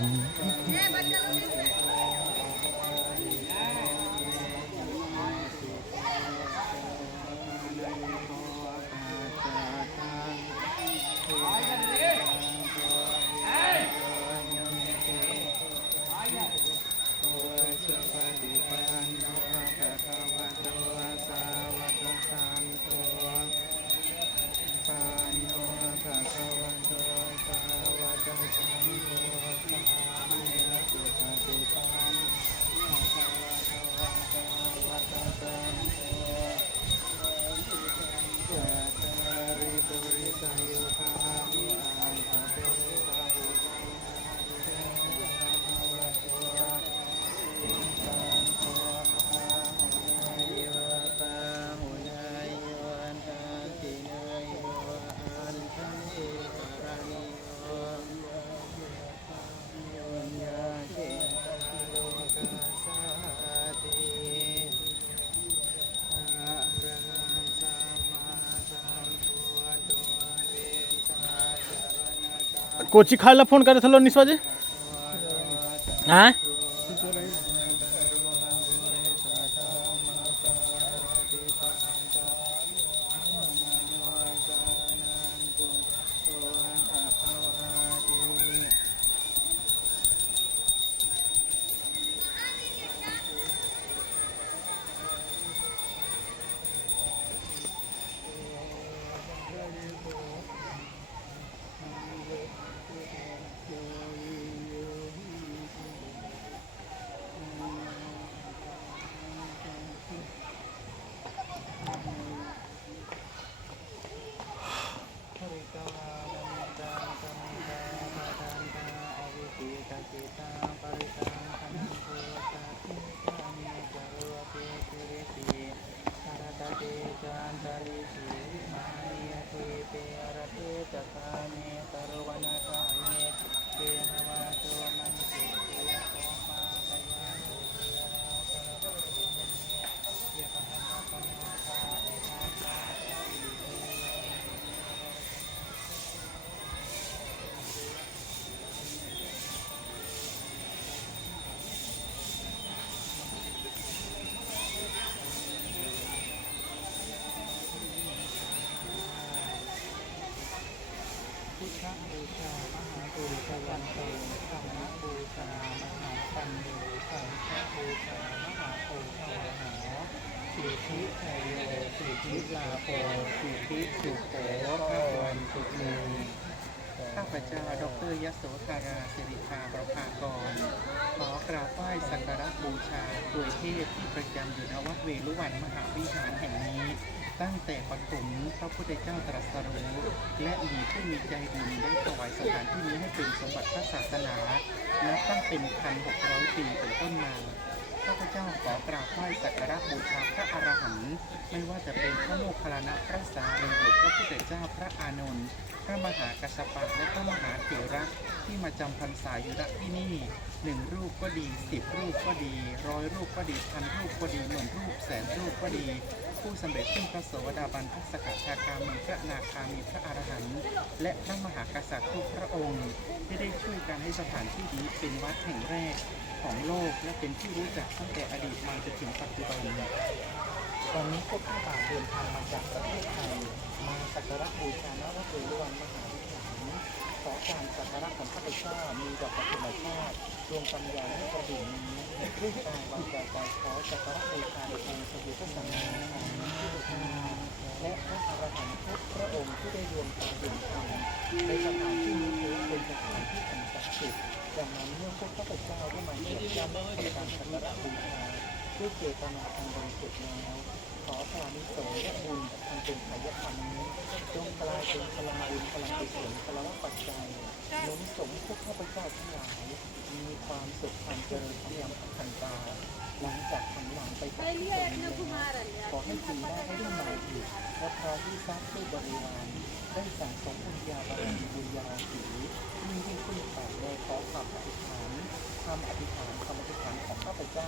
음. कोची खायला फोन करत हलो निस्वाजे हां? พุทธบูชามหาบูชาวันโตธรรมบูชามหาปัญโยสังฆบูชามหาโพธิ์หาสิทธิชัยโยสิทธิลาโภสิทธิสุโขพระวันสุขีข้าพเจ้าดรยโสธาราสิริภาประภากร ขอกราบไหว้สักการะบูชาถวยเทพที่ประจำอยู่ณวัดเวลุวันมหาวิหารแห่งนี้ ตั้งแต่ปฐมพระพุทธเจ้าตรัสรู้และมีผู้มีใจบุญได้ถวายสถานที่นี้ให้เป็นสมบัติพระศาสนา นับตั้งเป็นพันหกร้อยปีเป็นต้นมา ข้าพเจ้าขอกราบไหว้สักการะบูชาพระอรหันต์ไม่ว่าจะเป็นพระโมคคัลลานะพระสารีบุตรพระพุทธเจ้าพระอานนท์พระมหากัสสปะและพระมหาเถระที่มาจำพรรษาอยู่ณที่นี่หนึ่งรูปก็ดีสิบรูปก็ดีร้อยรูปก็ดีพันรูปก็ดีหมื่นรูปแสนรูปก็ดี ผู้สำเร็จขึ้นพระโสดาบันพระสกทาคามีพระนาคามีพระอรหันต์และพระมหากษัตริย์ทุกพระองค์ ที่ได้ช่วยกันให้สถานที่นี้เป็นวัดแห่งแรกของโลกและเป็นที่รู้จักตั้งแต่อดีตมาจนถึงปัจจุบันตอนนี้พวกข้าบาทเดินทางมาจากประเทศไทยมาสักการะบูชาณวัดเวรุวันมหาวิหารขอการสักการะของข้าพเจ้ามีดอกปฐุมชาติดวงปัญญาและกระดิ่งนี้ด้วยกายวาจใจขอสักการะบูชาในองค์สมเด็จพระสัมมาสัมพุทธเจ้าและพระอรหันต์ทุกพระองค์ที่ได้รวมตาเห็นธรรมในสถาน มื่อพวกข้าพเจ้าได้มาเหยียบย่ำทำการสักการะบูชาด้วยเจตนาอันบริสุทธิ์แล้วขอพานิสงและบุญอันเป็นขายธรรมนี้จงกลายเป็นพลังบุญพลังกุศลพลังปัจจัยหนุนสงฆ์พวกข้าพเจ้าทั้งหลายมีความสุขความเจริญพยายามพันตา หลังจากหันหลังไปจากที่ตรงนี้แล้วขอให้จริงได้ให้ได้มาอีกและพอที่ทรัพย์ด้วยบริวารได้สั่งสมบุญญาบารมีบุญญาสียิ่งยิ่งขึ้นไปเลยขอความอธิษฐานคำอธิษฐานคำอธิษฐานของข้าพเจ้า